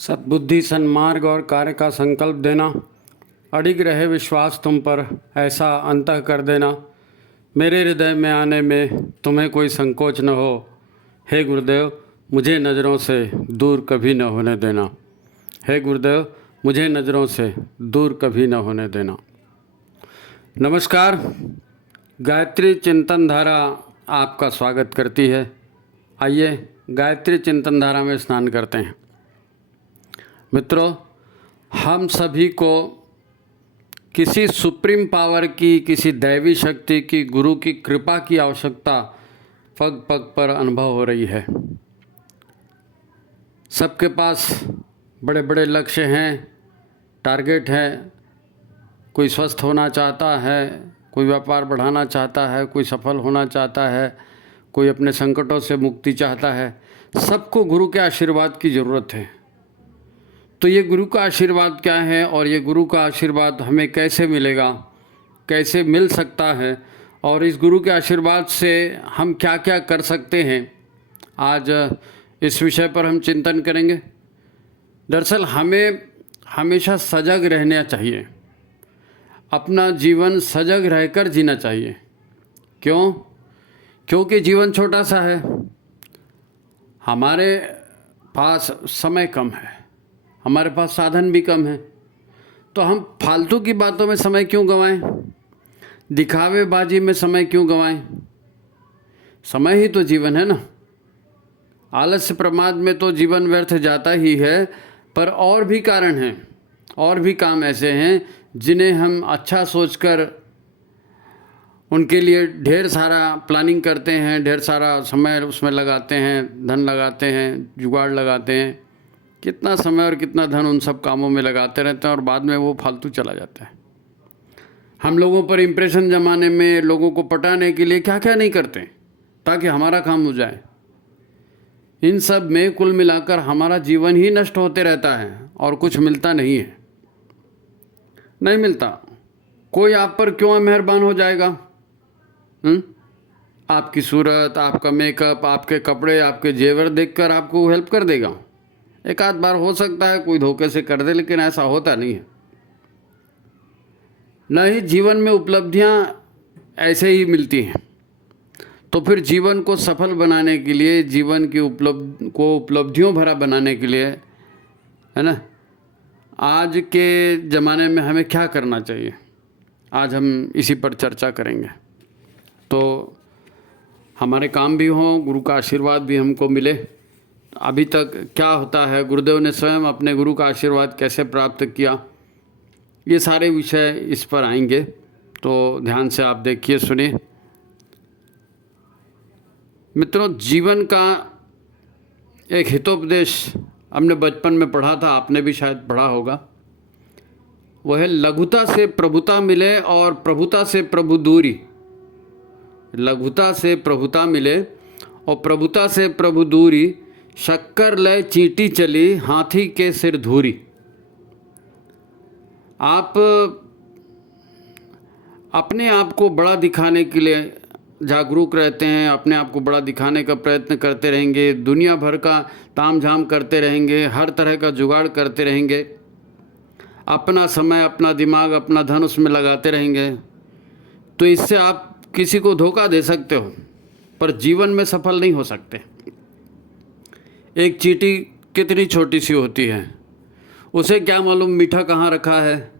सद्बुद्धि, सन्मार्ग और कार्य का संकल्प देना, अडिग रहे विश्वास तुम पर, ऐसा अंतः कर देना, मेरे हृदय में आने में तुम्हें कोई संकोच न हो। हे गुरुदेव, मुझे नज़रों से दूर कभी न होने देना। हे गुरुदेव, मुझे नज़रों से दूर कभी न होने देना। नमस्कार, गायत्री चिंतन धारा आपका स्वागत करती है। आइए गायत्री चिंतन धारा में स्नान करते हैं। मित्रों, हम सभी को किसी सुप्रीम पावर की, किसी दैवी शक्ति की, गुरु की कृपा की आवश्यकता पग पग पर अनुभव हो रही है। सबके पास बड़े बड़े लक्ष्य हैं, टारगेट हैं। कोई स्वस्थ होना चाहता है, कोई व्यापार बढ़ाना चाहता है, कोई सफल होना चाहता है, कोई अपने संकटों से मुक्ति चाहता है। सबको गुरु के आशीर्वाद की ज़रूरत है। तो ये गुरु का आशीर्वाद क्या है और ये गुरु का आशीर्वाद हमें कैसे मिलेगा, कैसे मिल सकता है, और इस गुरु के आशीर्वाद से हम क्या क्या कर सकते हैं, आज इस विषय पर हम चिंतन करेंगे। दरअसल हमें हमेशा सजग रहना चाहिए, अपना जीवन सजग रहकर जीना चाहिए। क्यों? क्योंकि जीवन छोटा सा है, हमारे पास समय कम है, हमारे पास साधन भी कम है। तो हम फालतू की बातों में समय क्यों गंवाएं, दिखावेबाजी में समय क्यों गंवाएं? समय ही तो जीवन है ना। आलस्य प्रमाद में तो जीवन व्यर्थ जाता ही है, पर और भी कारण हैं, और भी काम ऐसे हैं जिन्हें हम अच्छा सोचकर उनके लिए ढेर सारा प्लानिंग करते हैं, ढेर सारा समय उसमें लगाते हैं, धन लगाते हैं, जुगाड़ लगाते हैं। कितना समय और कितना धन उन सब कामों में लगाते रहते हैं और बाद में वो फालतू चला जाता है। हम लोगों पर इम्प्रेशन जमाने में, लोगों को पटाने के लिए क्या क्या नहीं करते ताकि हमारा काम हो जाए। इन सब में कुल मिलाकर हमारा जीवन ही नष्ट होते रहता है और कुछ मिलता नहीं है। नहीं मिलता। कोई आप पर क्यों मेहरबान हो जाएगा? आपकी सूरत, आपका मेकअप, आपके कपड़े, आपके जेवर देखकर आपको हेल्प कर देगा। एक आध बार हो सकता है कोई धोखे से कर दे, लेकिन ऐसा होता नहीं है। न ही जीवन में उपलब्धियां ऐसे ही मिलती हैं। तो फिर जीवन को सफल बनाने के लिए, जीवन की उपलब्धियों भरा बनाने के लिए, है ना, आज के ज़माने में हमें क्या करना चाहिए, आज हम इसी पर चर्चा करेंगे। तो हमारे काम भी हों, गुरु का आशीर्वाद भी हमको मिले। अभी तक क्या होता है, गुरुदेव ने स्वयं अपने गुरु का आशीर्वाद कैसे प्राप्त किया, ये सारे विषय इस पर आएंगे। तो ध्यान से आप देखिए, सुनिए। मित्रों, जीवन का एक हितोपदेश हमने बचपन में पढ़ा था, आपने भी शायद पढ़ा होगा। वह है, लघुता से प्रभुता मिले और प्रभुता से प्रभु दूरी। लघुता से प्रभुता मिले और प्रभुता से प्रभु दूरी, शक्कर लय चींटी चली, हाथी के सिर धूरी। आप अपने आप को बड़ा दिखाने के लिए जागरूक रहते हैं, अपने आप को बड़ा दिखाने का प्रयत्न करते रहेंगे, दुनिया भर का ताम झाम करते रहेंगे, हर तरह का जुगाड़ करते रहेंगे, अपना समय, अपना दिमाग, अपना धन उसमें लगाते रहेंगे। तो इससे आप किसी को धोखा दे सकते हो, पर जीवन में सफल नहीं हो सकते। एक चींटी कितनी छोटी सी होती है, उसे क्या मालूम मीठा कहाँ रखा है,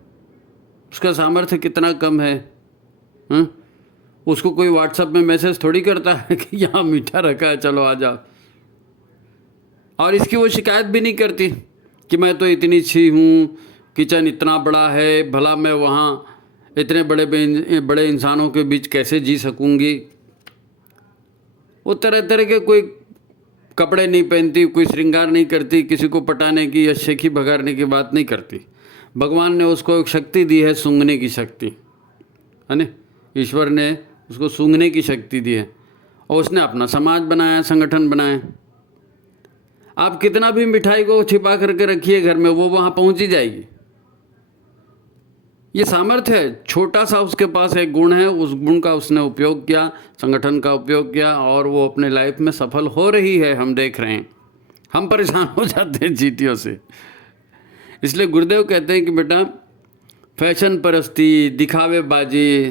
उसका सामर्थ्य कितना कम है। उसको कोई व्हाट्सएप में मैसेज थोड़ी करता है कि यहाँ मीठा रखा है, चलो आ जाओ। और इसकी वो शिकायत भी नहीं करती कि मैं तो इतनी सी हूँ, किचन इतना बड़ा है, भला मैं वहाँ इतने बड़े इंसानों के बीच कैसे जी सकूँगी। वो तरह तरह के कोई कपड़े नहीं पहनती, कोई श्रृंगार नहीं करती, किसी को पटाने की या शेखी भगाने की बात नहीं करती। भगवान ने उसको एक शक्ति दी है, सूंघने की शक्ति, है ना। ईश्वर ने उसको सूंघने की शक्ति दी है और उसने अपना समाज बनाया, संगठन बनाया। आप कितना भी मिठाई को छिपा करके रखिए घर में, वो वहाँ पहुँच ही जाएगी। ये सामर्थ्य है, छोटा सा उसके पास एक गुण है, उस गुण का उसने उपयोग किया, संगठन का उपयोग किया और वो अपने लाइफ में सफल हो रही है, हम देख रहे हैं। हम परेशान हो जाते हैं चींटियों से। इसलिए गुरुदेव कहते हैं कि बेटा फैशन परस्ती, दिखावेबाजी,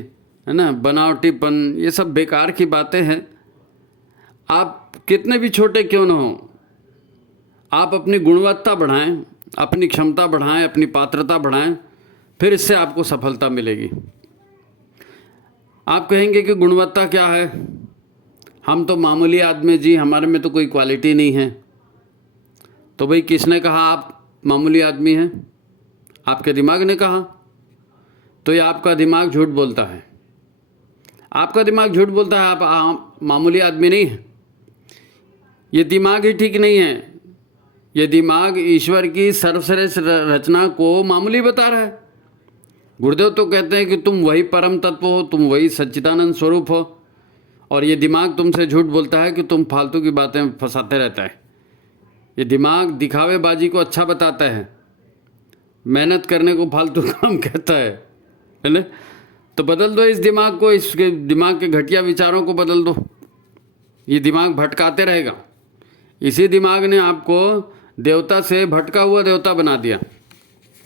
है ना, बनावटीपन, ये सब बेकार की बातें हैं। आप कितने भी छोटे क्यों न हो, आप अपनी गुणवत्ता बढ़ाएं, अपनी क्षमता बढ़ाएं, अपनी पात्रता बढ़ाएं, फिर इससे आपको सफलता मिलेगी। आप कहेंगे कि गुणवत्ता क्या है, हम तो मामूली आदमी जी, हमारे में तो कोई क्वालिटी नहीं है। तो भाई किसने कहा आप मामूली आदमी हैं? आपके दिमाग ने कहा। तो ये आपका दिमाग झूठ बोलता है, आपका दिमाग झूठ बोलता है, आप मामूली आदमी नहीं हैं। ये दिमाग ही ठीक नहीं है, ये दिमाग ईश्वर की सर्वश्रेष्ठ रचना को मामूली बता रहा है। गुरुदेव तो कहते हैं कि तुम वही परम तत्व हो, तुम वही सच्चिदानंद स्वरूप हो, और ये दिमाग तुमसे झूठ बोलता है कि तुम फालतू की बातें फंसाते रहता है। ये दिमाग दिखावेबाजी को अच्छा बताता है, मेहनत करने को फालतू काम कहता है ना। तो बदल दो इस दिमाग को, इसके दिमाग के घटिया विचारों को बदल दो। ये दिमाग भटकाते रहेगा। इसी दिमाग ने आपको देवता से भटका हुआ देवता बना दिया।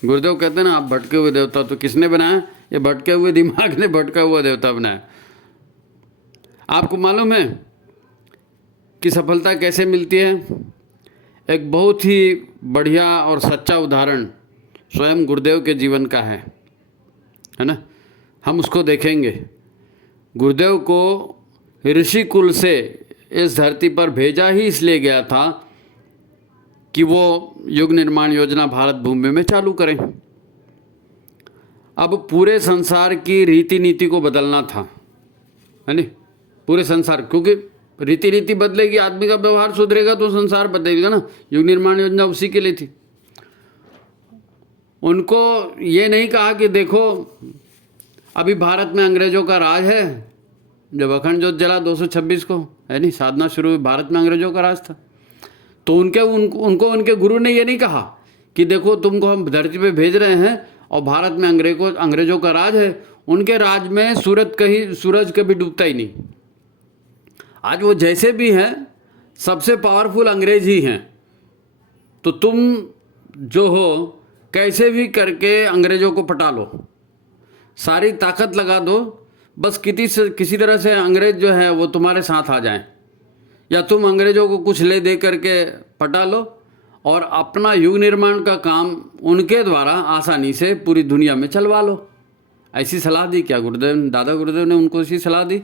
गुरुदेव कहते हैं ना, आप भटके हुए देवता, तो किसने बनाया? ये भटके हुए दिमाग ने भटका हुआ देवता बनाया। आपको मालूम है कि सफलता कैसे मिलती है? एक बहुत ही बढ़िया और सच्चा उदाहरण स्वयं गुरुदेव के जीवन का है ना। हम उसको देखेंगे। गुरुदेव को ऋषि कुल से इस धरती पर भेजा ही इसलिए गया था कि वो युग निर्माण योजना भारत भूमि में चालू करें। अब पूरे संसार की रीति नीति को बदलना था, है नहीं? पूरे संसार, क्योंकि रीति नीति बदलेगी, आदमी का व्यवहार सुधरेगा तो संसार बदलेगा ना। युग निर्माण योजना उसी के लिए थी। उनको ये नहीं कहा कि देखो अभी भारत में अंग्रेजों का राज है। जब अखंड ज्योत जला 226 को, है नहीं, साधना शुरू हुई, भारत में अंग्रेजों का राज था। तो उनको उनके गुरु ने ये नहीं कहा कि देखो तुमको हम धरती पे भेज रहे हैं और भारत में अंग्रेजों का राज है। उनके राज में सूरज कभी डूबता ही नहीं। आज वो जैसे भी हैं सबसे पावरफुल अंग्रेज ही हैं। तो तुम जो हो कैसे भी करके अंग्रेजों को पटा लो, सारी ताकत लगा दो, बस किसी तरह से अंग्रेज जो है वो तुम्हारे साथ आ जाएं, या तुम अंग्रेजों को कुछ ले दे करके पटा लो और अपना युग निर्माण का काम उनके द्वारा आसानी से पूरी दुनिया में चलवा लो। ऐसी सलाह दी क्या गुरुदेव? दादा गुरुदेव ने उनको ऐसी सलाह दी?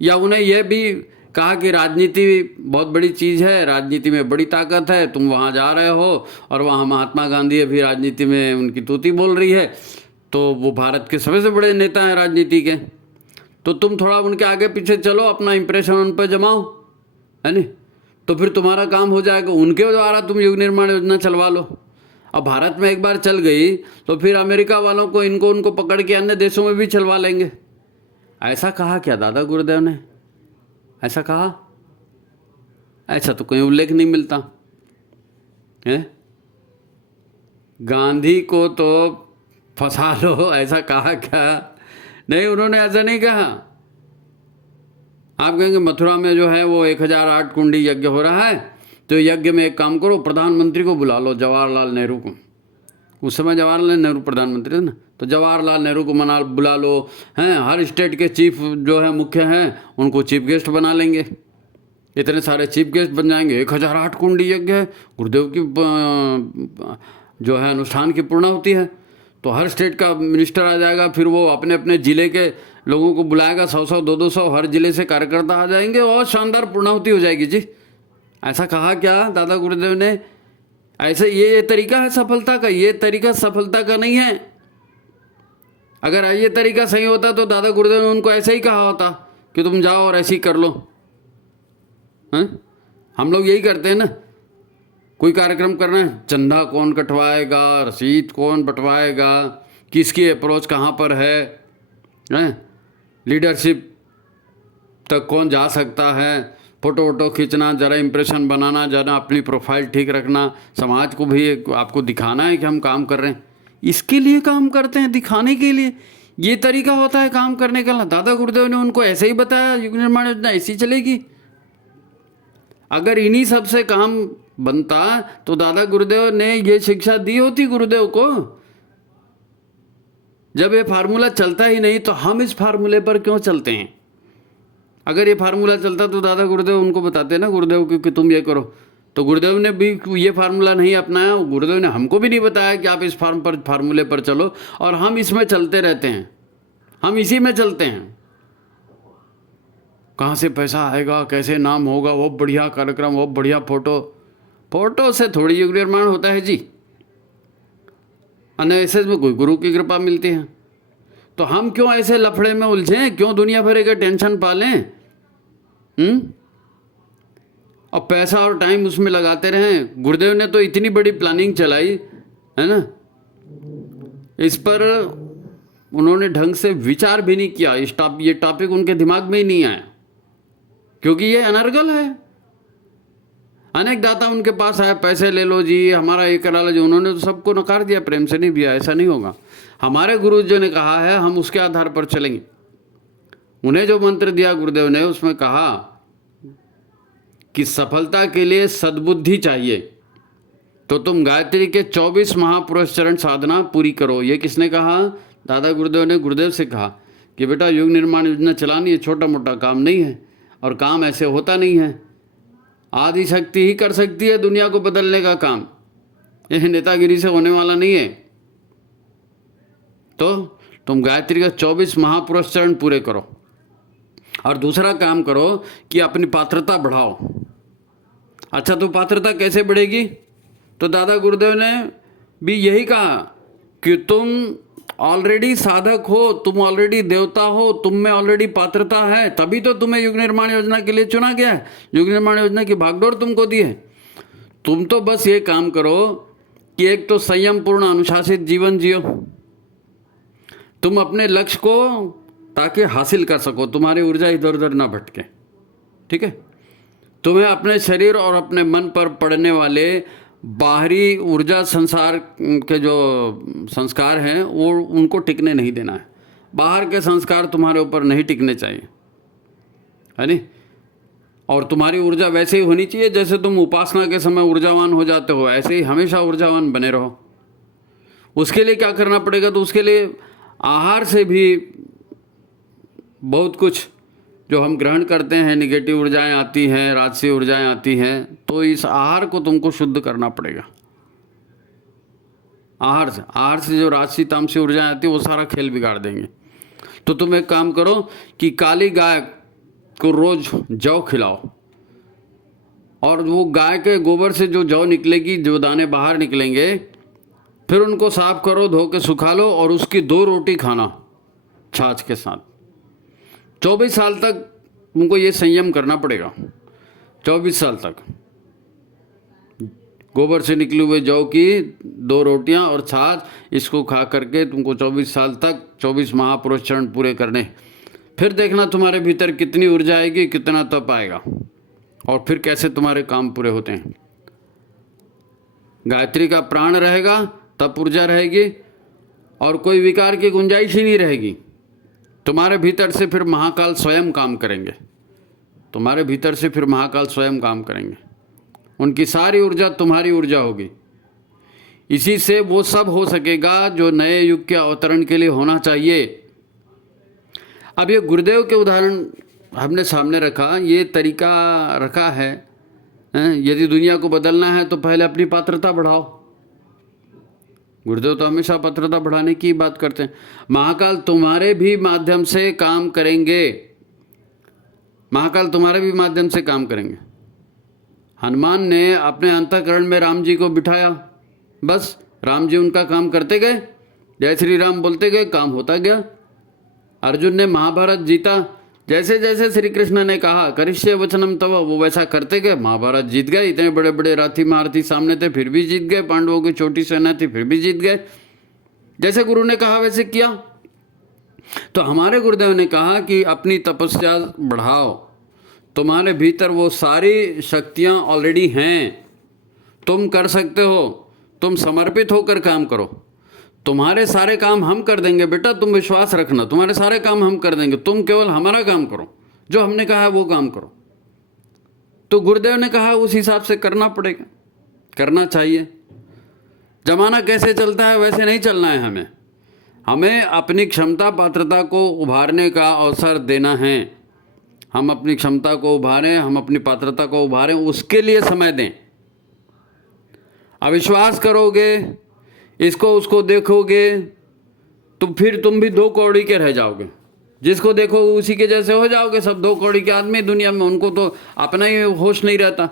या उन्हें यह भी कहा कि राजनीति बहुत बड़ी चीज़ है, राजनीति में बड़ी ताकत है, तुम वहाँ जा रहे हो और वहाँ महात्मा गांधी अभी राजनीति में उनकी तूती बोल रही है, तो वो भारत के सबसे बड़े नेता हैं राजनीति के, तो तुम थोड़ा उनके आगे पीछे चलो, अपना इंप्रेशन उन पर जमाओ, है नहीं? तो फिर तुम्हारा काम हो जाएगा, उनके द्वारा तुम युग निर्माण योजना चलवा लो। अब भारत में एक बार चल गई तो फिर अमेरिका वालों को उनको पकड़ के अन्य देशों में भी चलवा लेंगे। ऐसा कहा क्या दादा गुरुदेव ने? ऐसा कहा? ऐसा तो कोई उल्लेख नहीं मिलता है। गांधी को तो फंसा लो, ऐसा कहा क्या? नहीं, उन्होंने ऐसा नहीं कहा। आप कहेंगे मथुरा में जो है वो 1008 कुंडी यज्ञ हो रहा है, तो यज्ञ में एक काम करो, प्रधानमंत्री को बुला लो, जवाहरलाल नेहरू को। उस समय जवाहरलाल नेहरू प्रधानमंत्री थे ना, तो जवाहरलाल नेहरू को बुला लो, हैं, हर स्टेट के चीफ जो है मुख्य हैं उनको चीफ गेस्ट बना लेंगे। इतने सारे चीफ गेस्ट बन जाएंगे, 1008 कुंडी यज्ञ है, गुरुदेव की जो है अनुष्ठान की पूर्णाहुति है, तो हर स्टेट का मिनिस्टर आ जाएगा, फिर वो अपने अपने ज़िले के लोगों को बुलाएगा, 100-100 200 हर ज़िले से कार्यकर्ता आ जाएंगे और शानदार पूर्णाहुति हो जाएगी जी। ऐसा कहा क्या दादा गुरुदेव ने? ऐसे ये तरीका है सफलता का? ये तरीका सफलता का नहीं है। अगर ये तरीका सही होता तो दादा गुरुदेव ने उनको ऐसे ही कहा होता कि तुम जाओ और ऐसे ही कर लो। हैं? हम लोग यही करते हैं ना, कोई कार्यक्रम करना है, चंदा कौन कटवाएगा, रसीद कौन बंटवाएगा, किसकी अप्रोच कहाँ पर है, लीडरशिप तक कौन जा सकता है, फ़ोटो वोटो खींचना, ज़रा इम्प्रेशन बनाना, ज़रा अपनी प्रोफाइल ठीक रखना, समाज को भी आपको दिखाना है कि हम काम कर रहे हैं। इसके लिए काम करते हैं, दिखाने के लिए। ये तरीका होता है काम करने का। दादा गुरुदेव ने उनको ऐसे ही बताया, युग निर्माण योजना ऐसी चलेगी। अगर इन्हीं सब से काम बनता तो दादा गुरुदेव ने ये शिक्षा दी होती गुरुदेव को। जब ये फार्मूला चलता ही नहीं तो हम इस फार्मूले पर क्यों चलते हैं? अगर ये फार्मूला चलता तो दादा गुरुदेव उनको बताते ना गुरुदेव कि तुम ये करो। तो गुरुदेव ने भी ये फार्मूला नहीं अपनाया, गुरुदेव ने हमको भी नहीं बताया कि आप इस फार्मूले पर चलो, और हम इसमें चलते रहते हैं, हम इसी में चलते हैं। कहाँ से पैसा आएगा, कैसे नाम होगा, वो बढ़िया कार्यक्रम, वो बढ़िया फोटो से थोड़ी युग निर्माण होता है जी। ऐसे में कोई गुरु की कृपा मिलती है। तो हम क्यों ऐसे लफड़े में उलझें, क्यों दुनिया भर के टेंशन पालें? और पैसा और टाइम उसमें लगाते रहें। गुरुदेव ने तो इतनी बड़ी प्लानिंग चलाई है ना, इस पर उन्होंने ढंग से विचार भी नहीं किया। ये टॉपिक उनके दिमाग में ही नहीं आया, क्योंकि ये अनर्गल है। अनेक दाता उनके पास आए, पैसे ले लो जी, हमारा ये करा लो जी, उन्होंने तो सबको नकार दिया, प्रेम से नहीं दिया। ऐसा नहीं होगा। हमारे गुरु जी ने कहा है, हम उसके आधार पर चलेंगे। उन्हें जो मंत्र दिया गुरुदेव ने, उसमें कहा कि सफलता के लिए सद्बुद्धि चाहिए, तो तुम गायत्री के 24 महापुरुष चरण साधना पूरी करो। ये किसने कहा? दादा गुरुदेव ने गुरुदेव से कहा कि बेटा युग निर्माण योजना चलानी है, छोटा मोटा काम नहीं है, और काम ऐसे होता नहीं है। आदि शक्ति ही कर सकती है दुनिया को बदलने का काम, यह नेतागिरी से होने वाला नहीं है। तो तुम गायत्री का 24 महापुरुष चरण पूरे करो, और दूसरा काम करो कि अपनी पात्रता बढ़ाओ। अच्छा, तो पात्रता कैसे बढ़ेगी? तो दादा गुरुदेव ने भी यही कहा कि तुम ऑलरेडी साधक हो, तुम ऑलरेडी देवता हो, तुम में ऑलरेडी पात्रता है, तभी तो तुम्हें युग निर्माण योजना के लिए चुना गया है। युग निर्माण योजना की भागदौड़ तुमको दी है। तुम तो बस ये काम करो कि एक तो संयम पूर्ण अनुशासित जीवन जियो, तुम अपने लक्ष्य को ताकि हासिल कर सको, तुम्हारी ऊर्जा इधर उधर ना भटके। ठीक है? तुम्हें अपने शरीर और अपने मन पर पड़ने वाले बाहरी ऊर्जा संसार के जो संस्कार हैं वो उनको टिकने नहीं देना है। बाहर के संस्कार तुम्हारे ऊपर नहीं टिकने चाहिए, है नहीं? और तुम्हारी ऊर्जा वैसे ही होनी चाहिए जैसे तुम उपासना के समय ऊर्जावान हो जाते हो, ऐसे ही हमेशा ऊर्जावान बने रहो। उसके लिए क्या करना पड़ेगा? तो उसके लिए आहार से भी बहुत कुछ जो हम ग्रहण करते हैं, निगेटिव ऊर्जाएं आती हैं, राजसी ऊर्जाएं आती हैं, तो इस आहार को तुमको शुद्ध करना पड़ेगा। आहार से जो राजसी तामसी ऊर्जाएं आती है वो सारा खेल बिगाड़ देंगे। तो तुम एक काम करो कि काली गाय को रोज जौ खिलाओ, और वो गाय के गोबर से जो जौ निकलेगी, जो दाने बाहर निकलेंगे, फिर उनको साफ करो, धो के सुखा लो, और उसकी 2 रोटी खाना छाछ के साथ। 24 साल तक तुमको ये संयम करना पड़ेगा। 24 साल तक गोबर से निकले हुए जौ की 2 रोटियां और छाछ, इसको खा करके तुमको 24 साल तक 24 महापुरुष चरण पूरे करने। फिर देखना तुम्हारे भीतर कितनी ऊर्जा आएगी, कितना तप आएगा, और फिर कैसे तुम्हारे काम पूरे होते हैं। गायत्री का प्राण रहेगा, तप ऊर्जा रहेगी, और कोई विकार की गुंजाइश ही नहीं रहेगी। तुम्हारे भीतर से फिर महाकाल स्वयं काम करेंगे। तुम्हारे भीतर से फिर महाकाल स्वयं काम करेंगे। उनकी सारी ऊर्जा तुम्हारी ऊर्जा होगी। इसी से वो सब हो सकेगा जो नए युग के अवतरण के लिए होना चाहिए। अब ये गुरुदेव के उदाहरण हमने सामने रखा, ये तरीका रखा है। यदि दुनिया को बदलना है तो पहले अपनी पात्रता बढ़ाओ। गुरुदेव तो हमेशा पात्रता बढ़ाने की बात करते हैं। महाकाल तुम्हारे भी माध्यम से काम करेंगे। महाकाल तुम्हारे भी माध्यम से काम करेंगे। हनुमान ने अपने अंतःकरण में राम जी को बिठाया, बस राम जी उनका काम करते गए, जय श्री राम बोलते गए, काम होता गया। अर्जुन ने महाभारत जीता, जैसे जैसे श्री कृष्ण ने कहा करिष्ये वचनम तव, वो वैसा करते गए, महाभारत जीत गए। इतने बड़े बड़े रथी महारथी सामने थे, फिर भी जीत गए। पांडवों की छोटी सेना थी, फिर भी जीत गए। जैसे गुरु ने कहा वैसे किया। तो हमारे गुरुदेव ने कहा कि अपनी तपस्या बढ़ाओ, तुम्हारे भीतर वो सारी शक्तियाँ ऑलरेडी हैं, तुम कर सकते हो, तुम समर्पित होकर काम करो। तुम्हारे सारे काम हम कर देंगे बेटा, तुम विश्वास रखना, तुम्हारे सारे काम हम कर देंगे, तुम केवल हमारा काम करो, जो हमने कहा है वो काम करो। तो गुरुदेव ने कहा उस हिसाब से करना पड़ेगा, करना चाहिए। जमाना कैसे चलता है वैसे नहीं चलना है हमें। हमें अपनी क्षमता पात्रता को उभारने का अवसर देना है। हम अपनी क्षमता को उभारें, हम अपनी पात्रता को उभारें, उसके लिए समय दें। अविश्वास करोगे, इसको उसको देखोगे, तो फिर तुम भी दो कौड़ी के रह जाओगे। जिसको देखो उसी के जैसे हो जाओगे। सब दो कौड़ी के आदमी दुनिया में, उनको तो अपना ही होश नहीं रहता।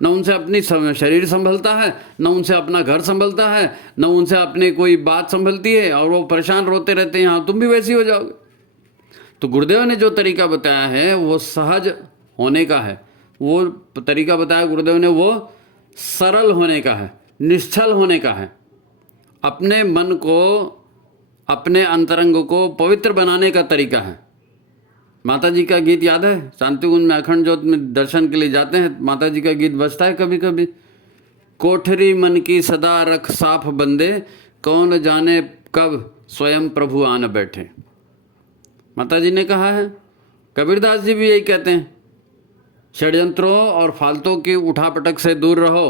न उनसे अपनी शरीर संभलता है, न उनसे अपना घर संभलता है, न उनसे अपने कोई बात संभलती है, और वो परेशान रोते रहते हैं। हाँ, तुम भी वैसे ही हो जाओगे। तो गुरुदेव ने जो तरीका बताया है वो सहज होने का है। वो तरीका बताया गुरुदेव ने वो सरल होने का है, निश्चल होने का है। अपने मन को, अपने अंतरंग को पवित्र बनाने का तरीका है। माता जी का गीत याद है? शांतिकुंज में अखंड ज्योत में दर्शन के लिए जाते हैं, माता जी का गीत बजता है कभी कभी। कोठरी मन की सदा रख साफ बंदे, कौन जाने कब स्वयं प्रभु आन बैठे। माता जी ने कहा है, कबीरदास जी भी यही कहते हैं, षड्यंत्रों और फालतू की उठापटक से दूर रहो,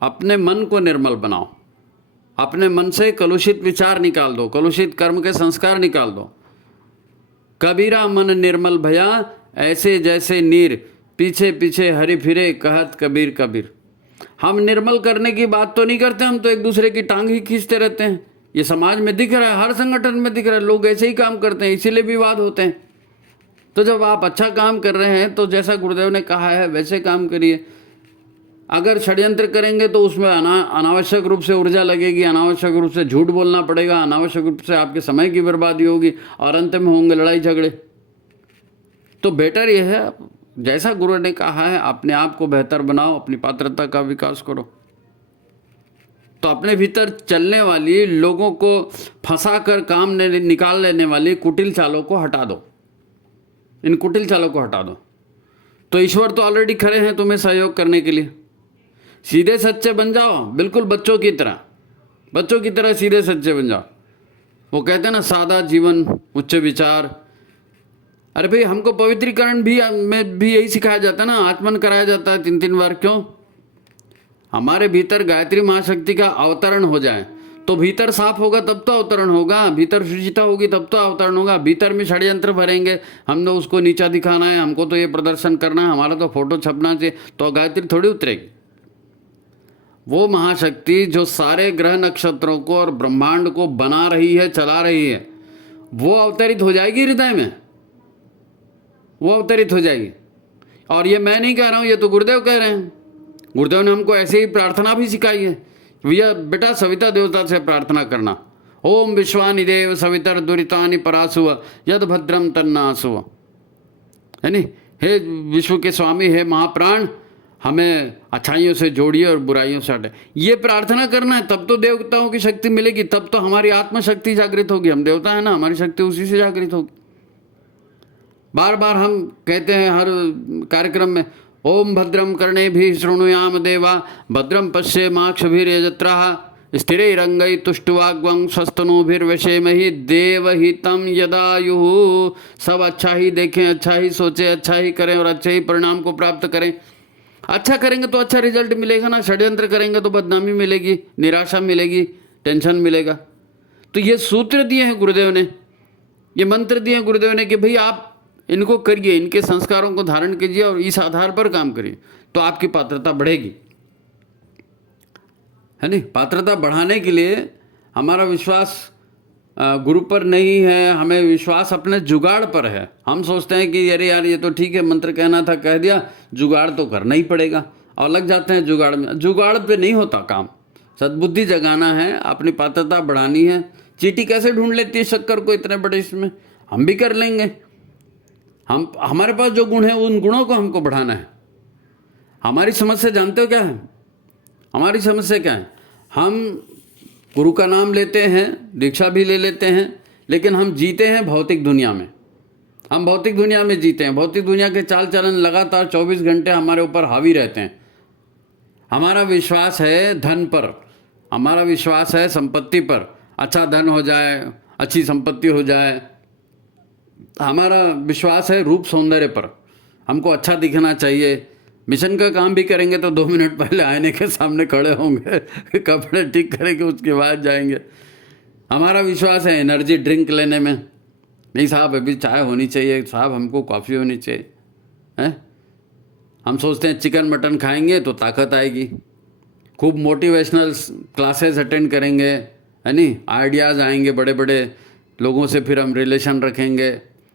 अपने मन को निर्मल बनाओ, अपने मन से कलुषित विचार निकाल दो, कलुषित कर्म के संस्कार निकाल दो। कबीरा मन निर्मल भया, ऐसे जैसे नीर, पीछे पीछे हरि फिरे, कहत कबीर कबीर। हम निर्मल करने की बात तो नहीं करते, हम तो एक दूसरे की टांग ही खींचते रहते हैं। ये समाज में दिख रहा है, हर संगठन में दिख रहा है, लोग ऐसे ही काम करते हैं, इसीलिए विवाद होते हैं। तो जब आप अच्छा काम कर रहे हैं तो जैसा गुरुदेव ने कहा है वैसे काम करिए। अगर षड्यंत्र करेंगे तो उसमें अनावश्यक रूप से ऊर्जा लगेगी, अनावश्यक रूप से झूठ बोलना पड़ेगा, अनावश्यक रूप से आपके समय की बर्बादी होगी, और अंत में होंगे लड़ाई झगड़े। तो बेटर यह है, जैसा गुरु ने कहा है, अपने आप को बेहतर बनाओ, अपनी पात्रता का विकास करो। तो अपने भीतर चलने वाली, लोगों को फंसा कर काम निकाल लेने वाली कुटिल चालों को हटा दो। इन कुटिल चालों को हटा दो, तो ईश्वर तो ऑलरेडी खड़े हैं तुम्हें सहयोग करने के लिए। सीधे सच्चे बन जाओ, बिल्कुल बच्चों की तरह, बच्चों की तरह सीधे सच्चे बन जाओ। वो कहते हैं ना, सादा जीवन उच्च विचार। अरे भाई, हमको पवित्रीकरण भी में भी यही सिखाया जाता है ना, आत्मन कराया जाता है 3-3 बार। क्यों? हमारे भीतर गायत्री महाशक्ति का अवतरण हो जाए, तो भीतर साफ होगा तब तो अवतरण होगा, भीतर शुचिता होगी तब तो अवतरण होगा। भीतर में षड्यंत्र भरेंगे, हमने उसको नीचा दिखाना है, हमको तो ये प्रदर्शन करना है, हमारा तो फोटो छपना चाहिए, तो गायत्री थोड़ी उतरेगी। वो महाशक्ति जो सारे ग्रह नक्षत्रों को और ब्रह्मांड को बना रही है, चला रही है, वो अवतरित हो जाएगी हृदय में, वो अवतरित हो जाएगी। और ये मैं नहीं कह रहा हूँ, ये तो गुरुदेव कह रहे हैं। गुरुदेव ने हमको ऐसे ही प्रार्थना भी सिखाई है, भैया बेटा सविता देवता से प्रार्थना करना, ओम विश्वानि देव सवितर दुरितानि परासुव यद भद्रम तन्नासुव। है नी, हे विश्व के स्वामी, हे महाप्राण, हमें अच्छाइयों से जोड़िए और बुराइयों से हटाए। ये प्रार्थना करना है, तब तो देवताओं की शक्ति मिलेगी, तब तो हमारी आत्मशक्ति जागृत होगी। हम देवता है ना, हमारी शक्ति उसी से जागृत होगी। बार बार हम कहते हैं हर कार्यक्रम में, ओम भद्रम कर्णेभिः शृणुयाम देवा, भद्रम पश्येमाक्षभिर्यजत्राः, स्थिरैरङ्गैः तुष्टुवाग्वं स्वस्तनूभिर्व्यसेमहि देवहितं यदायुः। सब अच्छा ही देखें, अच्छा ही सोचें, अच्छा ही करें और अच्छे ही परिणाम को प्राप्त करें। अच्छा करेंगे तो अच्छा रिजल्ट मिलेगा ना, षड्यंत्र करेंगे तो बदनामी मिलेगी, निराशा मिलेगी, टेंशन मिलेगा। तो ये सूत्र दिए हैं गुरुदेव ने, ये मंत्र दिए हैं गुरुदेव ने कि भाई आप इनको करिए, इनके संस्कारों को धारण कीजिए और इस आधार पर काम करिए, तो आपकी पात्रता बढ़ेगी। है नहीं? पात्रता बढ़ाने के लिए हमारा विश्वास गुरु पर नहीं है, हमें विश्वास अपने जुगाड़ पर है। हम सोचते हैं कि अरे यार ये तो ठीक है, मंत्र कहना था कह दिया, जुगाड़ तो करना ही पड़ेगा, और लग जाते हैं जुगाड़ में। जुगाड़ पे नहीं होता काम, सद्बुद्धि जगाना है, अपनी पात्रता बढ़ानी है। चींटी कैसे ढूंढ लेती है शक्कर को इतने बड़े इसमें, हम भी कर लेंगे। हमारे पास जो गुण है उन गुणों को हमको बढ़ाना है। हमारी समस्या जानते हो क्या है? हमारी समस्या क्या है? हम गुरु का नाम लेते हैं, दीक्षा भी ले लेते हैं, लेकिन हम जीते हैं भौतिक दुनिया में। हम भौतिक दुनिया में जीते हैं, भौतिक दुनिया के चाल चलन लगातार 24 घंटे हमारे ऊपर हावी रहते हैं। हमारा विश्वास है धन पर, हमारा विश्वास है संपत्ति पर, अच्छा धन हो जाए, अच्छी संपत्ति हो जाए। हमारा विश्वास है रूप सौंदर्य पर, हमको अच्छा दिखना चाहिए, मिशन का काम भी करेंगे तो 2 मिनट पहले आईने के सामने खड़े होंगे, कपड़े ठीक करेंगे, उसके बाद जाएंगे। हमारा विश्वास है एनर्जी ड्रिंक लेने में, नहीं साहब अभी चाय होनी चाहिए, साहब हमको कॉफ़ी होनी चाहिए, हैं? हम सोचते हैं चिकन मटन खाएंगे तो ताकत आएगी, खूब मोटिवेशनल क्लासेस अटेंड करेंगे, है नहीं, आइडियाज़ आएंगे बड़े बड़े लोगों से, फिर हम रिलेशन रखेंगे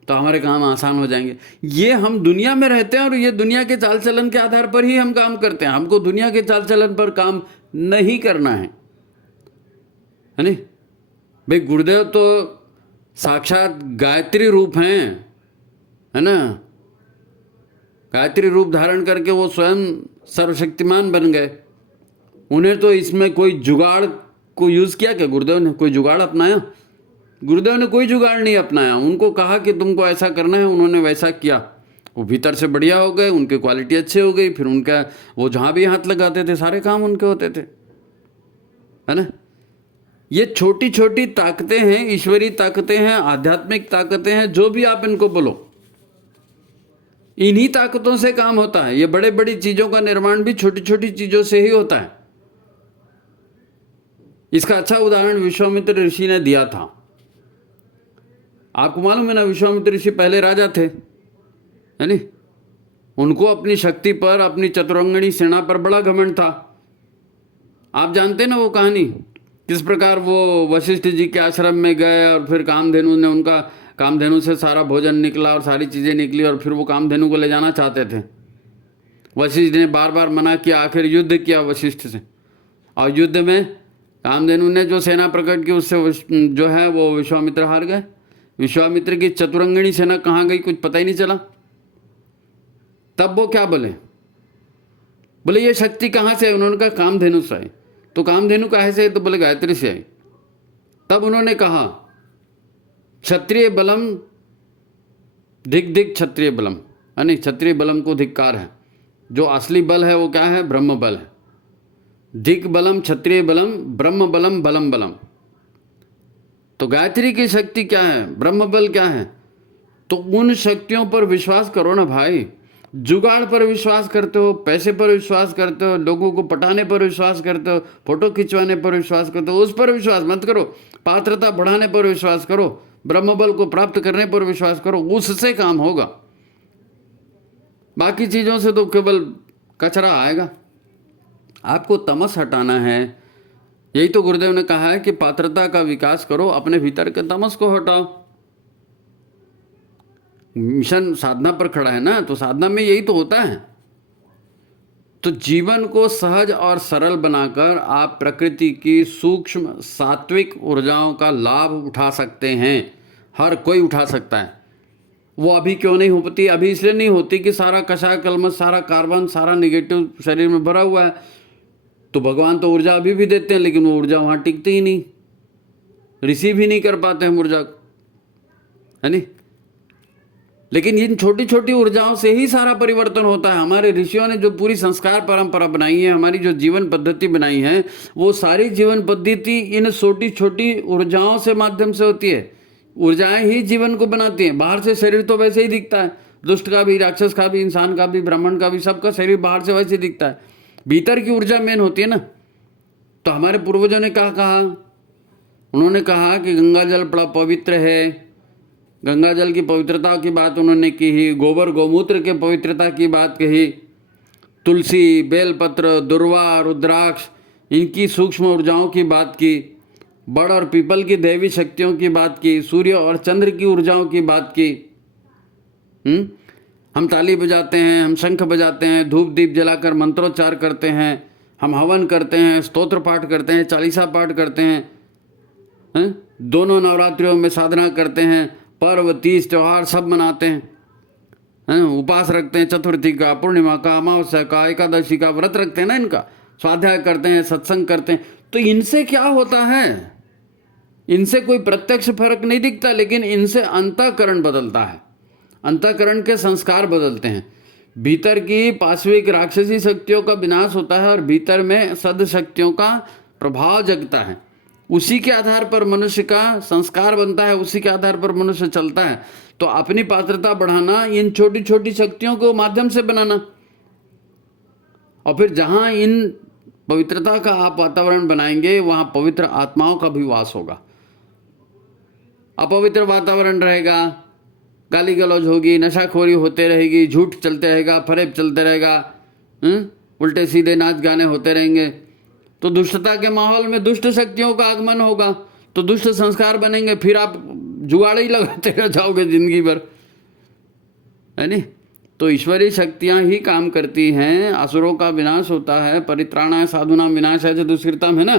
तो हमारे काम आसान हो जाएंगे। ये हम दुनिया में रहते हैं और ये दुनिया के चाल चलन के आधार पर ही हम काम करते हैं। हमको दुनिया के चाल चलन पर काम नहीं करना है नहीं भाई। गुरुदेव तो साक्षात गायत्री रूप हैं, है ना, गायत्री रूप धारण करके वो स्वयं सर्वशक्तिमान बन गए। उन्हें तो इसमें कोई जुगाड़ को यूज़ किया क्या गुरुदेव ने? कोई जुगाड़ अपनाया? गुरुदेव ने कोई जुगाड़ नहीं अपनाया। उनको कहा कि तुमको ऐसा करना है, उन्होंने वैसा किया, वो भीतर से बढ़िया हो गए, उनकी क्वालिटी अच्छी हो गई, फिर उनका वो जहाँ भी हाथ लगाते थे सारे काम उनके होते थे, है ना। ये छोटी छोटी ताकतें हैं, ईश्वरीय ताकतें हैं, आध्यात्मिक ताकतें हैं, जो भी आप इनको बोलो, इन्हीं ताकतों से काम होता है। ये बड़े बड़ी चीज़ों का निर्माण भी छोटी छोटी चीज़ों से ही होता है। इसका अच्छा उदाहरण विश्वामित्र ऋषि ने दिया था। आपको मालूम है ना, विश्वामित्र ऋषि पहले राजा थे, है नहीं। उनको अपनी शक्ति पर, अपनी चतुरंगणी सेना पर बड़ा घमंड था। आप जानते ना वो कहानी, किस प्रकार वो वशिष्ठ जी के आश्रम में गए और फिर कामधेनु ने उनका, कामधेनु से सारा भोजन निकला और सारी चीज़ें निकली और फिर वो कामधेनु को ले जाना चाहते थे। वशिष्ठ ने बार बार मना किया, आखिर युद्ध किया वशिष्ठ से, और युद्ध में कामधेनु ने जो सेना प्रकट की उससे जो है वो विश्वामित्र हार गए। विश्वामित्र की चतुरंगणी सेना कहाँ गई कुछ पता ही नहीं चला। तब वो क्या बोले, बोले ये शक्ति कहाँ से है? उन्होंने कहा कामधेनु से आई। तो कामधेनु कहाँ से है? तो बोले गायत्री से आई। तब उन्होंने कहा क्षत्रिय बलम धिक धिक क्षत्रिय बलम, है नहीं, क्षत्रिय बलम को धिक्कार है। जो असली बल है वो क्या है? ब्रह्म बल है। धिक बलम क्षत्रिय बलम, ब्रह्म बलम बलम बलम। तो गायत्री की शक्ति क्या है? ब्रह्म बल क्या है? तो उन शक्तियों पर विश्वास करो ना भाई। जुगाड़ पर विश्वास करते हो, पैसे पर विश्वास करते हो, लोगों को पटाने पर विश्वास करते हो, फोटो खिंचवाने पर विश्वास करते हो, उस पर विश्वास मत करो। पात्रता बढ़ाने पर विश्वास करो, ब्रह्म बल को प्राप्त करने पर विश्वास करो, उससे काम होगा। बाकी चीज़ों से तो केवल कचरा आएगा। आपको तमस हटाना है। यही तो गुरुदेव ने कहा है कि पात्रता का विकास करो, अपने भीतर के तमस को हटाओ। मिशन साधना पर खड़ा है ना, तो साधना में यही तो होता है। तो जीवन को सहज और सरल बनाकर आप प्रकृति की सूक्ष्म सात्विक ऊर्जाओं का लाभ उठा सकते हैं। हर कोई उठा सकता है। वो अभी क्यों नहीं हो पाती? अभी इसलिए नहीं होती कि सारा कषाय कलमश, सारा कार्बन, सारा निगेटिव शरीर में भरा हुआ है। तो भगवान तो ऊर्जा अभी भी देते हैं, लेकिन वो ऊर्जा वहाँ टिकती ही नहीं, रिसीव ही नहीं कर पाते हम ऊर्जा, है नहीं। लेकिन इन छोटी छोटी ऊर्जाओं से ही सारा परिवर्तन होता है। हमारे ऋषियों ने जो पूरी संस्कार परंपरा बनाई है, हमारी जो जीवन पद्धति बनाई है, वो सारी जीवन पद्धति इन छोटी छोटी ऊर्जाओं से माध्यम से होती है। ऊर्जाएं ही जीवन को बनाती हैं। बाहर से शरीर तो वैसे ही दिखता है, दुष्ट का भी, राक्षस का भी, इंसान का भी, ब्राह्मण का भी, सबका शरीर बाहर से वैसे दिखता है। भीतर की ऊर्जा मेन होती है ना। तो हमारे पूर्वजों ने क्या कहा? उन्होंने कहा कि गंगा जल बड़ा पवित्र है। गंगा जल की पवित्रता की बात उन्होंने की ही, गोबर गौमूत्र के पवित्रता की बात कही, तुलसी, बेलपत्र, दुर्वा, रुद्राक्ष, इनकी सूक्ष्म ऊर्जाओं की बात की, बड़ और पीपल की दैवी शक्तियों की बात की, सूर्य और चंद्र की ऊर्जाओं की बात की। हम ताली बजाते हैं, हम शंख बजाते हैं, धूप दीप जलाकर मंत्रोच्चार करते हैं, हम हवन करते हैं, स्तोत्र पाठ करते हैं, चालीसा पाठ करते हैं, दोनों नवरात्रियों में साधना करते हैं, पर्व, तीज, त्यौहार सब मनाते हैं, उपवास रखते हैं, चतुर्थी का, पूर्णिमा का, अमावस्या का, एकादशी का व्रत रखते हैं ना, इनका स्वाध्याय करते हैं, सत्संग करते हैं। तो इनसे क्या होता है? इनसे कोई प्रत्यक्ष फर्क नहीं दिखता, लेकिन इनसे अंतःकरण बदलता है। अंतःकरण के संस्कार बदलते हैं। भीतर की पाश्विक राक्षसी शक्तियों का विनाश होता है और भीतर में सद शक्तियों का प्रभाव जगता है। उसी के आधार पर मनुष्य का संस्कार बनता है, उसी के आधार पर मनुष्य चलता है। तो अपनी पात्रता बढ़ाना इन छोटी छोटी शक्तियों को माध्यम से बनाना। और फिर जहाँ इन पवित्रता का आप वातावरण बनाएंगे वहाँ पवित्र आत्माओं का भी वास होगा। अपवित्र वातावरण रहेगा, गाली गलौज होगी, नशाखोरी होते रहेगी, झूठ चलते रहेगा, फरेब चलते रहेगा, उल्टे सीधे नाच गाने होते रहेंगे, तो दुष्टता के माहौल में दुष्ट शक्तियों का आगमन होगा, तो दुष्ट संस्कार बनेंगे, फिर आप जुगाड़ ही लगाते रह जाओगे जिंदगी भर, है नहीं। तो ईश्वरीय शक्तियाँ ही काम करती हैं, असुरों का विनाश होता है, परित्राणाय साधुनां विनाशाय च दुष्कृताम्, है ना।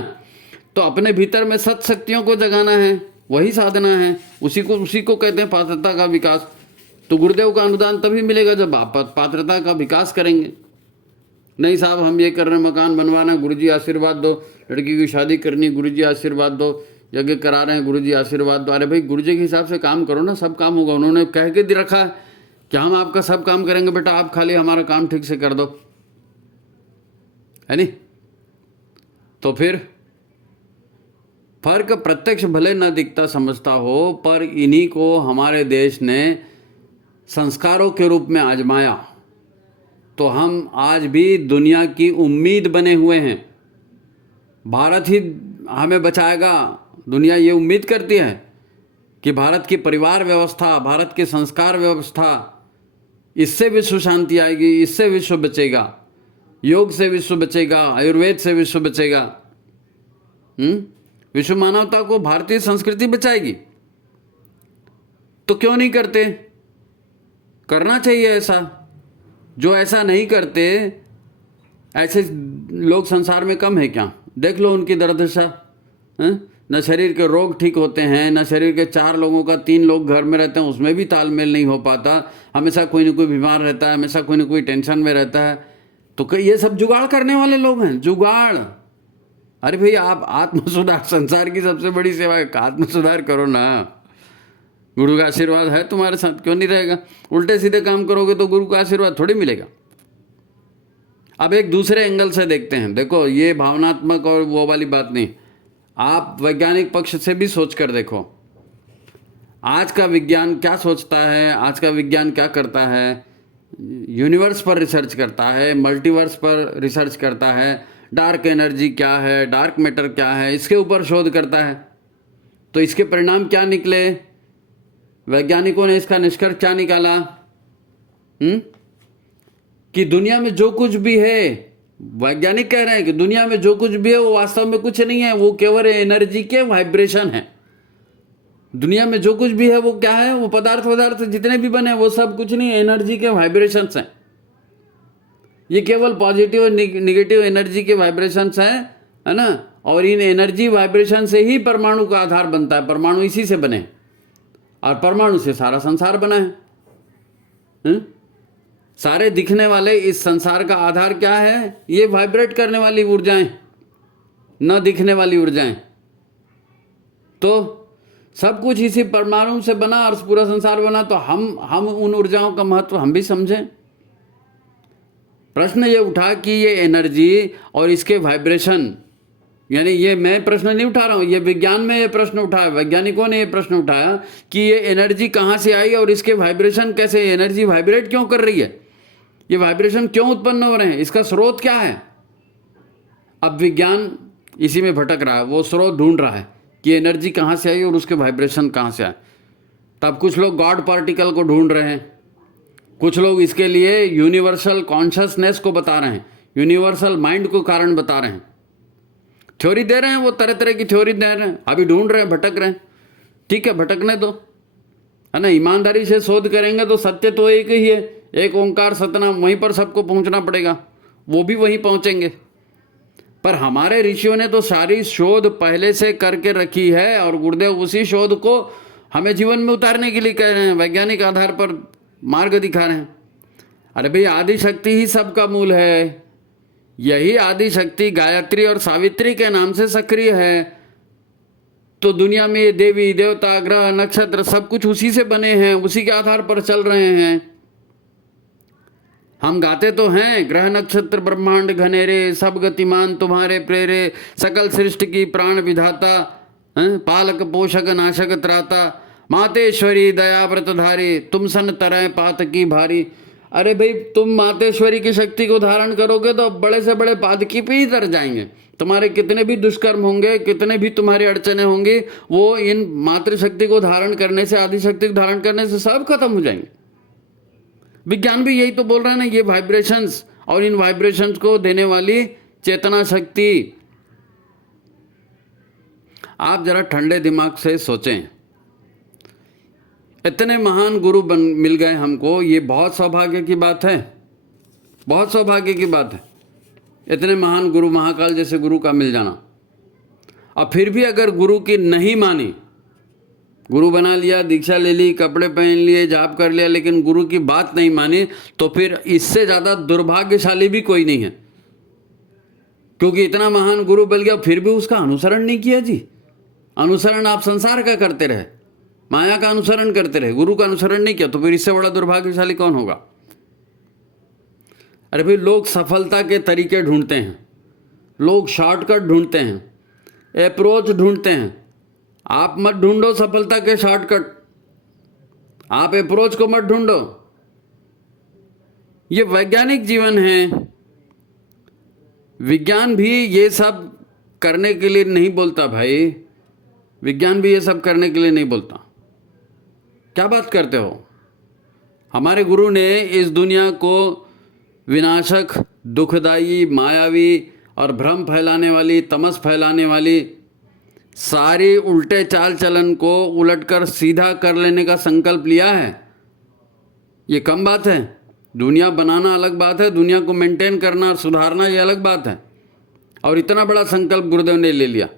तो अपने भीतर में सत शक्तियों को जगाना है, वही साधना है, उसी को कहते हैं पात्रता का विकास। तो गुरुदेव का अनुदान तभी मिलेगा जब आप पात्रता का विकास करेंगे। नहीं साहब हम ये कर रहे हैं, मकान बनवाना, गुरुजी आशीर्वाद दो, लड़की की शादी करनी, गुरुजी आशीर्वाद दो, यज्ञ करा रहे हैं, गुरुजी आशीर्वाद दो। अरे भाई गुरुजी के हिसाब से काम करो ना, सब काम होगा। उन्होंने कह के दे रखा है कि हम आपका सब काम करेंगे बेटा, आप खाली हमारा काम ठीक से कर दो, है नहीं। तो फिर फर्क प्रत्यक्ष भले न दिखता समझता हो, पर इन्हीं को हमारे देश ने संस्कारों के रूप में आजमाया, तो हम आज भी दुनिया की उम्मीद बने हुए हैं। भारत ही हमें बचाएगा, दुनिया ये उम्मीद करती है कि भारत की परिवार व्यवस्था, भारत की संस्कार व्यवस्था, इससे विश्व शांति आएगी, इससे विश्व बचेगा, योग से विश्व बचेगा, आयुर्वेद से विश्व बचेगा। विश्व मानवता को भारतीय संस्कृति बचाएगी। तो क्यों नहीं करते? करना चाहिए ऐसा। जो ऐसा नहीं करते, ऐसे लोग संसार में कम है क्या? देख लो उनकी दुर्दशा। न शरीर के रोग ठीक होते हैं, न शरीर के 4 लोगों का 3 लोग घर में रहते हैं, उसमें भी तालमेल नहीं हो पाता, हमेशा कोई न कोई बीमार रहता है, हमेशा कोई न कोई टेंशन में रहता है। तो ये सब जुगाड़ करने वाले लोग हैं, जुगाड़। अरे भाई आप आत्म सुधार, संसार की सबसे बड़ी सेवा है, आत्म सुधार करो ना। गुरु का आशीर्वाद है तुम्हारे साथ, क्यों नहीं रहेगा? उल्टे सीधे काम करोगे तो गुरु का आशीर्वाद थोड़ी मिलेगा। अब एक दूसरे एंगल से देखते हैं। देखो ये भावनात्मक और वो वाली बात नहीं, आप वैज्ञानिक पक्ष से भी सोच कर देखो। आज का विज्ञान क्या सोचता है, आज का विज्ञान क्या करता है? यूनिवर्स पर रिसर्च करता है, मल्टीवर्स पर रिसर्च करता है, डार्क एनर्जी क्या है, डार्क मैटर क्या है, इसके ऊपर शोध करता है। तो इसके परिणाम क्या निकले? वैज्ञानिकों ने इसका निष्कर्ष क्या निकाला? कि दुनिया में जो कुछ भी है, वैज्ञानिक कह रहे हैं कि दुनिया में जो कुछ भी है वो वास्तव में कुछ नहीं है, वो केवल एनर्जी के वाइब्रेशन है। दुनिया में जो कुछ भी है वो क्या है? वो पदार्थ जितने भी बने वो सब कुछ नहीं, एनर्जी के वाइब्रेशंस हैं। ये केवल पॉजिटिव और निगेटिव एनर्जी के वाइब्रेशंस हैं, है ना। और इन एनर्जी वाइब्रेशन से ही परमाणु का आधार बनता है, परमाणु इसी से बने, और परमाणु से सारा संसार बना है। सारे दिखने वाले इस संसार का आधार क्या है? ये वाइब्रेट करने वाली ऊर्जाएं, न दिखने वाली ऊर्जाएं। तो सब कुछ इसी परमाणु से बना और पूरा संसार बना। तो हम उन ऊर्जाओं का महत्व हम भी समझें। प्रश्न ये उठा कि ये एनर्जी और इसके वाइब्रेशन, यानी ये मैं प्रश्न नहीं उठा रहा हूँ, ये विज्ञान में ये प्रश्न उठाया, वैज्ञानिकों ने ये प्रश्न उठाया कि ये एनर्जी कहाँ से आई और इसके वाइब्रेशन कैसे, एनर्जी वाइब्रेट क्यों कर रही है, ये वाइब्रेशन क्यों उत्पन्न हो रहे हैं, इसका स्रोत क्या है। अब विज्ञान इसी में भटक रहा है, वो स्रोत ढूंढ रहा है कि एनर्जी कहाँ से आई और उसके वाइब्रेशन कहाँ से आए। तब कुछ लोग गॉड पार्टिकल को ढूंढ रहे हैं, कुछ लोग इसके लिए यूनिवर्सल कॉन्शसनेस को बता रहे हैं, यूनिवर्सल माइंड को कारण बता रहे हैं, थ्योरी दे रहे हैं, वो तरह तरह की थ्योरी दे रहे हैं। अभी ढूंढ रहे हैं, भटक रहे हैं, ठीक है, भटकने दो, है ना। ईमानदारी से शोध करेंगे तो सत्य तो एक ही है, एक ओंकार सतनाम, वहीं पर सबको पहुंचना पड़ेगा, वो भी वहीं पहुंचेंगे। पर हमारे ऋषियों ने तो सारी शोध पहले से करके रखी है, और गुरुदेव उसी शोध को हमें जीवन में उतारने के लिए कह रहे हैं, वैज्ञानिक आधार पर मार्ग दिखा रहे हैं। अरे भाई आदि शक्ति ही सबका मूल है, यही आदि शक्ति गायत्री और सावित्री के नाम से सक्रिय है। तो दुनिया में ये देवी देवता ग्रह नक्षत्र सब कुछ उसी से बने हैं, उसी के आधार पर चल रहे हैं। हम गाते तो हैं, ग्रह नक्षत्र ब्रह्मांड घनेरे, सब गतिमान तुम्हारे प्रेरे, सकल सृष्टि की प्राण विधाता, पालक पोषक नाशक त्राता, मातेश्वरी दया व्रतधारी, तुम सन तरह पात की भारी। अरे भाई, तुम मातेश्वरी की शक्ति को धारण करोगे तो बड़े से बड़े पादकी पे ही तर जाएंगे। तुम्हारे कितने भी दुष्कर्म होंगे, कितने भी तुम्हारी अड़चने होंगी, वो इन मातृशक्ति को धारण करने से, आदिशक्ति को धारण करने से सब खत्म हो जाएंगे। विज्ञान भी यही तो बोल रहा है ना, ये वाइब्रेशंस और इन वाइब्रेशंस को देने वाली चेतना शक्ति। आप जरा ठंडे दिमाग से सोचें, इतने महान गुरु मिल गए हमको, ये बहुत सौभाग्य की बात है, बहुत सौभाग्य की बात है। इतने महान गुरु, महाकाल जैसे गुरु का मिल जाना। और फिर भी अगर गुरु की नहीं मानी, गुरु बना लिया, दीक्षा ले ली, कपड़े पहन लिए, जाप कर लिया, लेकिन गुरु की बात नहीं मानी, तो फिर इससे ज़्यादा दुर्भाग्यशाली भी कोई नहीं है। क्योंकि इतना महान गुरु मिल गया, फिर भी उसका अनुसरण नहीं किया जी। अनुसरण आप संसार का करते रहे, माया का अनुसरण करते रहे, गुरु का अनुसरण नहीं किया, तो फिर इससे बड़ा दुर्भाग्यशाली कौन होगा? अरे भाई, लोग सफलता के तरीके ढूंढते हैं, लोग शॉर्टकट ढूंढते हैं, अप्रोच ढूंढते हैं। आप मत ढूंढो सफलता के शॉर्टकट, आप अप्रोच को मत ढूंढो। ये वैज्ञानिक जीवन है। विज्ञान भी ये सब करने के लिए नहीं बोलता भाई, विज्ञान भी ये सब करने के लिए नहीं बोलता। क्या बात करते हो? हमारे गुरु ने इस दुनिया को विनाशक, दुखदाई, मायावी और भ्रम फैलाने वाली, तमस फैलाने वाली सारी उल्टे चाल चलन को उलटकर सीधा कर लेने का संकल्प लिया है। ये कम बात है। दुनिया बनाना अलग बात है, दुनिया को मेंटेन करना और सुधारना ये अलग बात है। और इतना बड़ा संकल्प गुरुदेव ने ले लिया।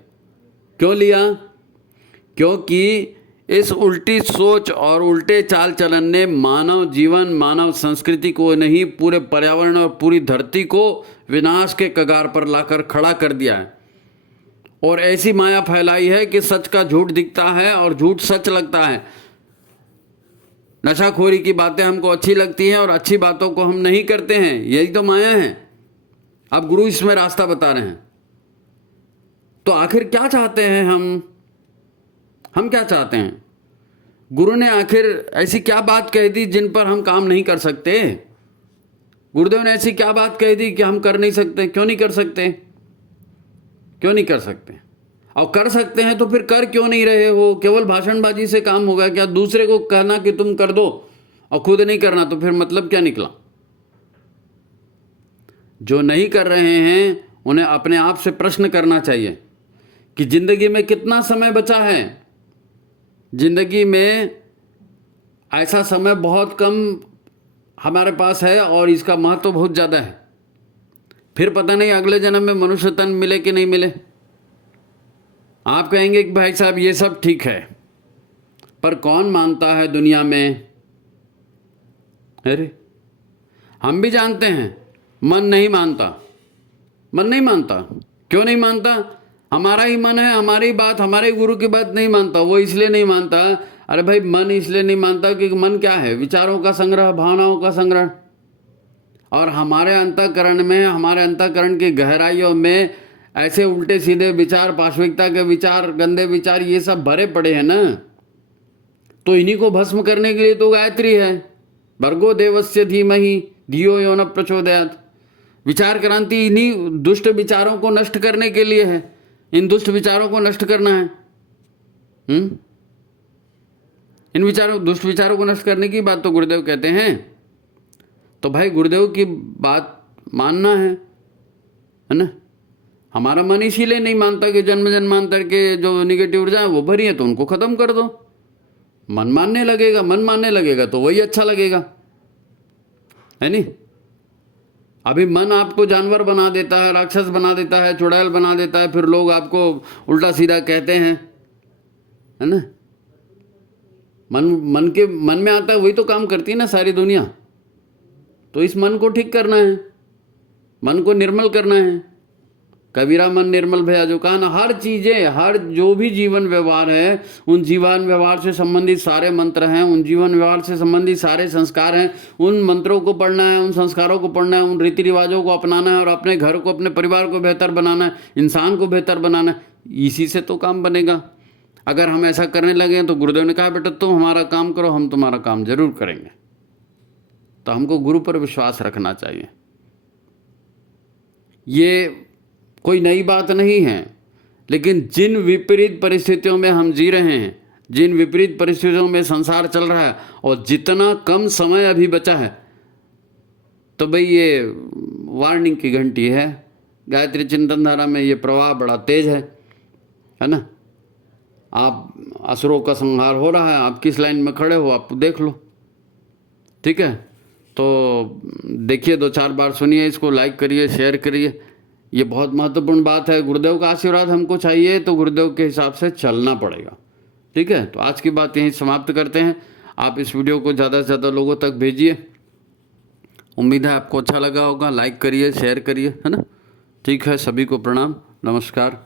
क्यों लिया? क्योंकि इस उल्टी सोच और उल्टे चाल चलन ने मानव जीवन, मानव संस्कृति को नहीं, पूरे पर्यावरण और पूरी धरती को विनाश के कगार पर लाकर खड़ा कर दिया है। और ऐसी माया फैलाई है कि सच का झूठ दिखता है और झूठ सच लगता है। नशाखोरी की बातें हमको अच्छी लगती हैं और अच्छी बातों को हम नहीं करते हैं। यही तो माया है। अब गुरु इसमें रास्ता बता रहे हैं। तो आखिर क्या चाहते हैं हम क्या चाहते हैं? गुरु ने आखिर ऐसी क्या बात कह दी जिन पर हम काम नहीं कर सकते? गुरुदेव ने ऐसी क्या बात कह दी कि हम कर नहीं सकते? क्यों नहीं कर सकते? क्यों नहीं कर सकते? और कर सकते हैं तो फिर कर क्यों नहीं रहे हो? केवल भाषणबाजी से काम होगा क्या? दूसरे को कहना कि तुम कर दो और खुद नहीं करना, तो फिर मतलब क्या निकला? जो नहीं कर रहे हैं उन्हें अपने आप से प्रश्न करना चाहिए कि जिंदगी में कितना समय बचा है। जिंदगी में ऐसा समय बहुत कम हमारे पास है और इसका महत्व बहुत ज़्यादा है। फिर पता नहीं अगले जन्म में मनुष्य तन मिले कि नहीं मिले। आप कहेंगे कि भाई साहब ये सब ठीक है, पर कौन मानता है दुनिया में? अरे हम भी जानते हैं मन नहीं मानता। मन नहीं मानता। क्यों नहीं मानता? हमारा ही मन है, हमारी बात, हमारे गुरु की बात नहीं मानता। वो इसलिए नहीं मानता। अरे भाई, मन इसलिए नहीं मानता क्योंकि मन क्या है? विचारों का संग्रह, भावनाओं का संग्रह। और हमारे अंतःकरण में, हमारे अंतःकरण की गहराइयों में ऐसे उल्टे सीधे विचार, पाशविकता के विचार, गंदे विचार, ये सब भरे पड़े हैं ना। तो इन्हीं को भस्म करने के लिए तो गायत्री है। भर्गो देवस्य धीमहि धियो यो न प्रचोदयात्। विचार क्रांति इन्हीं दुष्ट विचारों को नष्ट करने के लिए है। इन दुष्ट विचारों को नष्ट करना है। इन विचारों, दुष्ट विचारों को नष्ट करने की बात तो गुरुदेव कहते हैं। तो भाई गुरुदेव की बात मानना है ना। हमारा मन इसीलिए नहीं मानता कि जन्म जन्मांतर के जो निगेटिव ऊर्जा वो भरी है, तो उनको खत्म कर दो। मन मानने लगेगा, मन मानने लगेगा तो वही अच्छा लगेगा, है नहीं? अभी मन आपको जानवर बना देता है, राक्षस बना देता है, चुड़ैल बना देता है, फिर लोग आपको उल्टा सीधा कहते हैं, है ना। मन में आता है, वही तो काम करती है ना सारी दुनिया। तो इस मन को ठीक करना है, मन को निर्मल करना है। कबीरा मन निर्मल भया जो कहा ना। हर चीज़ें, हर जो भी जीवन व्यवहार है, उन जीवन व्यवहार से संबंधित सारे मंत्र हैं, उन जीवन व्यवहार से संबंधित सारे संस्कार हैं। उन मंत्रों को पढ़ना है, उन संस्कारों को पढ़ना है, उन रीति रिवाजों को अपनाना है और अपने घर को, अपने परिवार को बेहतर बनाना है, इंसान को बेहतर बनाना है। इसी से तो काम बनेगा। अगर हम ऐसा करने लगे तो गुरुदेव ने कहा बेटा तुम हमारा काम करो, हम तुम्हारा काम जरूर करेंगे। तो हमको गुरु पर विश्वास रखना चाहिए। ये कोई नई बात नहीं है, लेकिन जिन विपरीत परिस्थितियों में हम जी रहे हैं, जिन विपरीत परिस्थितियों में संसार चल रहा है, और जितना कम समय अभी बचा है, तो भाई ये वार्निंग की घंटी है। गायत्री चिंतन धारा में ये प्रवाह बड़ा तेज है ना। आप असुरों का संहार हो रहा है, आप किस लाइन में खड़े हो आप देख लो, ठीक है। तो देखिए, 2-4 बार सुनिए इसको, लाइक करिए, शेयर करिए। ये बहुत महत्वपूर्ण बात है। गुरुदेव का आशीर्वाद हमको चाहिए तो गुरुदेव के हिसाब से चलना पड़ेगा, ठीक है। तो आज की बात यहीं समाप्त करते हैं। आप इस वीडियो को ज़्यादा से ज़्यादा लोगों तक भेजिए। उम्मीद है आपको अच्छा लगा होगा। लाइक करिए, शेयर करिए, है ना। ठीक है, सभी को प्रणाम, नमस्कार।